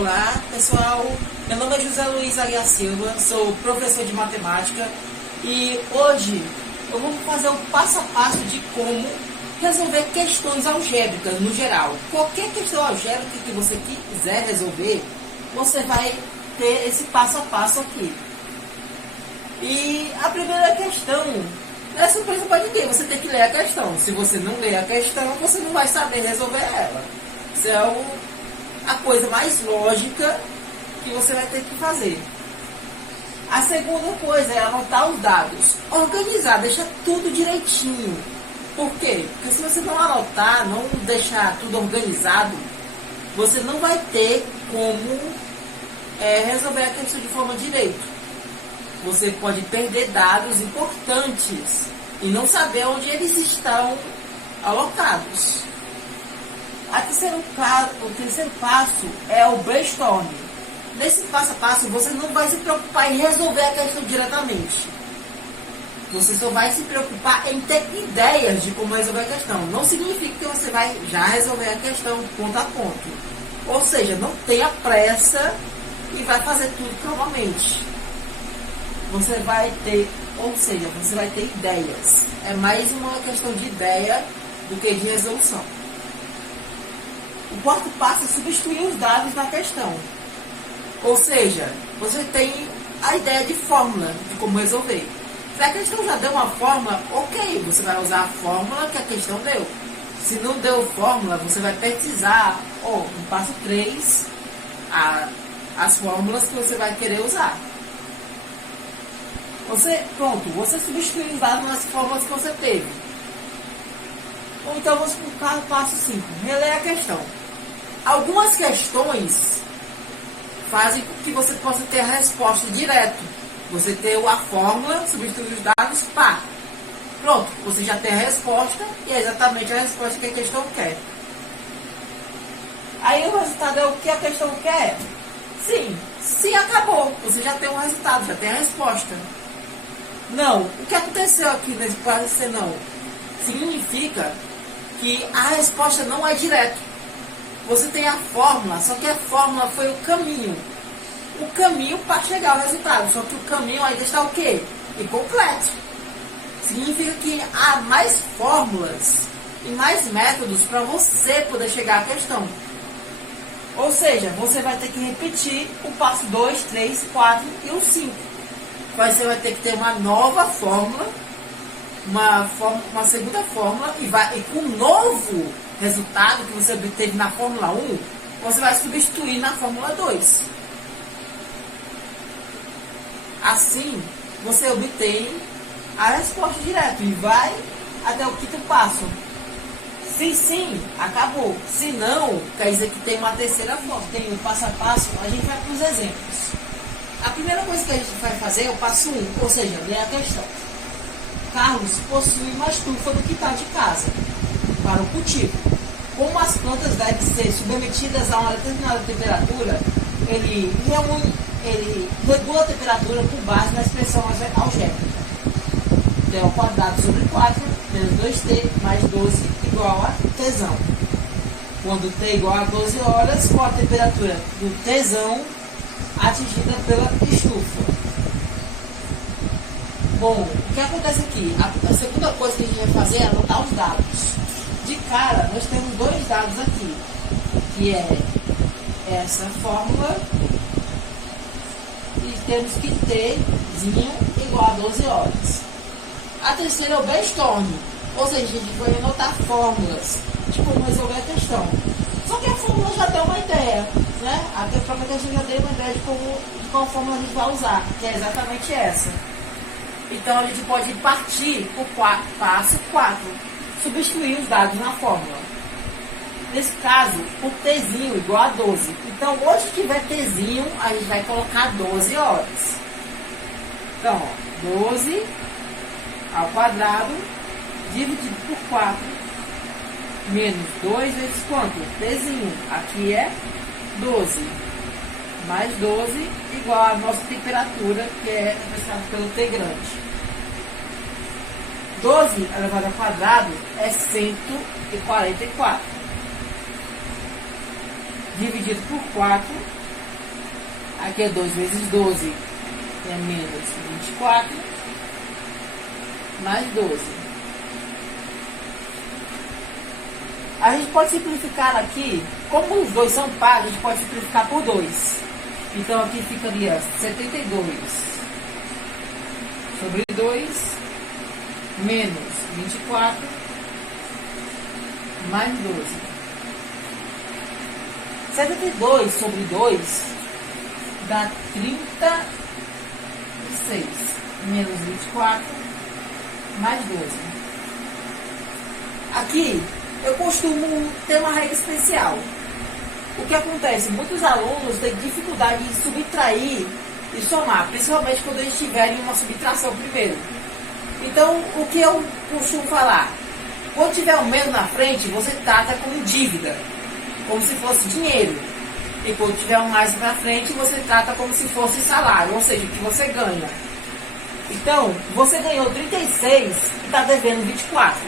Olá pessoal, meu nome é José Luiz Aguiar Silva, sou professor de matemática e hoje eu vou fazer um passo a passo de como resolver questões algébricas no geral. Qualquer questão algébrica que você quiser resolver, você vai ter esse passo a passo aqui. E a primeira questão não é surpresa para ninguém, você tem que ler a questão. Se você não ler a questão, você não vai saber resolver ela. Isso é a coisa mais lógica que você vai ter que fazer. A segunda coisa é anotar os dados. Organizar, deixar tudo direitinho. Por quê? Porque se você não anotar, não deixar tudo organizado, você não vai ter como resolver a questão de forma direita. Você pode perder dados importantes e não saber onde eles estão alocados. O terceiro passo é o brainstorming. Nesse passo a passo, você não vai se preocupar em resolver a questão diretamente. Você só vai se preocupar em ter ideias de como resolver a questão. Não significa que você vai já resolver a questão ponto a ponto. Ou seja, não tenha pressa e vai fazer tudo calmamente. Você vai ter ideias. É mais uma questão de ideia do que de resolução. O quarto passo é substituir os dados na questão. Ou seja, você tem a ideia de fórmula, de como resolver. Se a questão já deu uma fórmula, ok, você vai usar a fórmula que a questão deu. Se não deu fórmula, você vai precisar, no passo 3, as fórmulas que você vai querer usar. Você substituiu os dados nas fórmulas que você teve. Ou então vamos para o passo 5, reler a questão. Algumas questões fazem com que você possa ter a resposta direto. Você tem a fórmula, substitui os dados, pá. Pronto, você já tem a resposta e é exatamente a resposta que a questão quer. Aí o resultado é o que a questão quer? Sim, se acabou, você já tem o resultado, já tem a resposta. Não, o que aconteceu aqui nesse caso C não? Significa que a resposta não é direta. Você tem a fórmula, só que a fórmula foi o caminho. O caminho para chegar ao resultado, só que o caminho ainda está o quê? Incompleto. Significa que há mais fórmulas e mais métodos para você poder chegar à questão. Ou seja, você vai ter que repetir o passo 2, 3, 4 e o 5. Você vai ter que ter uma nova fórmula, uma segunda fórmula e com um novo resultado que você obteve na Fórmula 1, você vai substituir na Fórmula 2. Assim, você obtém a resposta direta e vai até o quinto passo. Se sim, acabou. Se não, quer dizer que tem uma terceira forma. Tem o passo a passo, a gente vai para os exemplos. A primeira coisa que a gente vai fazer é o passo 1, ou seja, ler a questão. Carlos possui uma estufa no quintal de casa para o cultivo. Como as plantas devem ser submetidas a uma determinada temperatura, ele regula a temperatura com base na expressão algébrica. T ao quadrado sobre 4 menos 2t mais 12 igual a Tzão. Quando T igual a 12 horas, qual a temperatura do Tzão atingida pela estufa? Bom, o que acontece aqui? A segunda coisa que a gente vai fazer é anotar os dados. De cara, nós temos dois dados aqui, que é essa fórmula e temos que ter zinho igual a 12 horas. A terceira é o brainstorming, ou seja, a gente vai anotar fórmulas de como resolver a questão. Só que a fórmula já deu uma ideia, né? A própria questão já deu uma ideia de qual fórmula a gente vai usar, que é exatamente essa. Então a gente pode partir para o passo 4, substituir os dados na fórmula. Nesse caso, o Tzinho igual a 12. Então, onde tiver Tzinho, a gente vai colocar 12 horas. Então, 12 ao quadrado dividido por 4 menos 2 vezes quanto? Tzinho. Aqui é 12. Mais 12 igual a nossa temperatura, que é representada pelo T grande. 12 elevado ao quadrado é 144. Dividido por 4 Aqui é 2 vezes 12, é menos 24, mais 12. A gente pode simplificar aqui, como os dois são pares, a gente pode simplificar por 2. Então aqui ficaria 72 sobre 2, menos 24, mais 12. 72 sobre 2 dá 36, menos 24, mais 12. Aqui eu costumo ter uma regra especial. O que acontece? Muitos alunos têm dificuldade em subtrair e somar, principalmente quando eles tiverem uma subtração primeiro. Então, o que eu costumo falar? Quando tiver um menos na frente, você trata como dívida, como se fosse dinheiro. E quando tiver um mais na frente, você trata como se fosse salário, ou seja, o que você ganha. Então, você ganhou 36 e está devendo 24.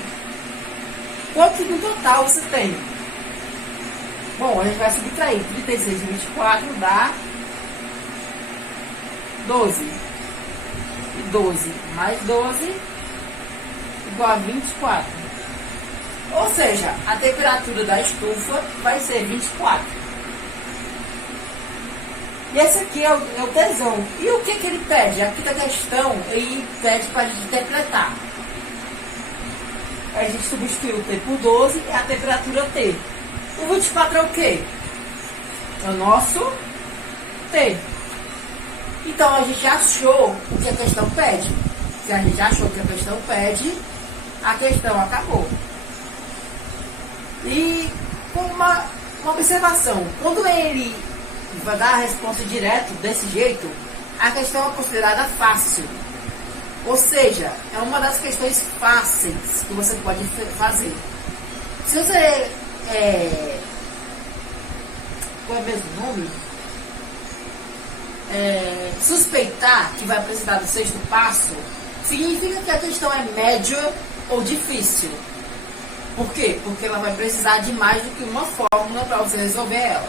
Quanto no total você tem? Bom, a gente vai subtrair 36 e 24 dá 12. E 12 mais 12 igual a 24. Ou seja, a temperatura da estufa vai ser 24. E esse aqui é o tesão. E o que ele pede? Aqui da questão, ele pede para a gente interpretar. A gente substitui o T por 12 e a temperatura T. O 24 é o quê? É o nosso T. Então a gente achou o que a questão pede. Se a gente achou o que a questão pede, a questão acabou. E com uma observação, quando ele vai dar a resposta direto desse jeito, a questão é considerada fácil. Ou seja, é uma das questões fáceis que você pode fazer. Se você qual é o mesmo nome? Suspeitar que vai precisar do sexto passo, significa que a questão é média ou difícil. Por quê? Porque ela vai precisar de mais do que uma fórmula para você resolver ela.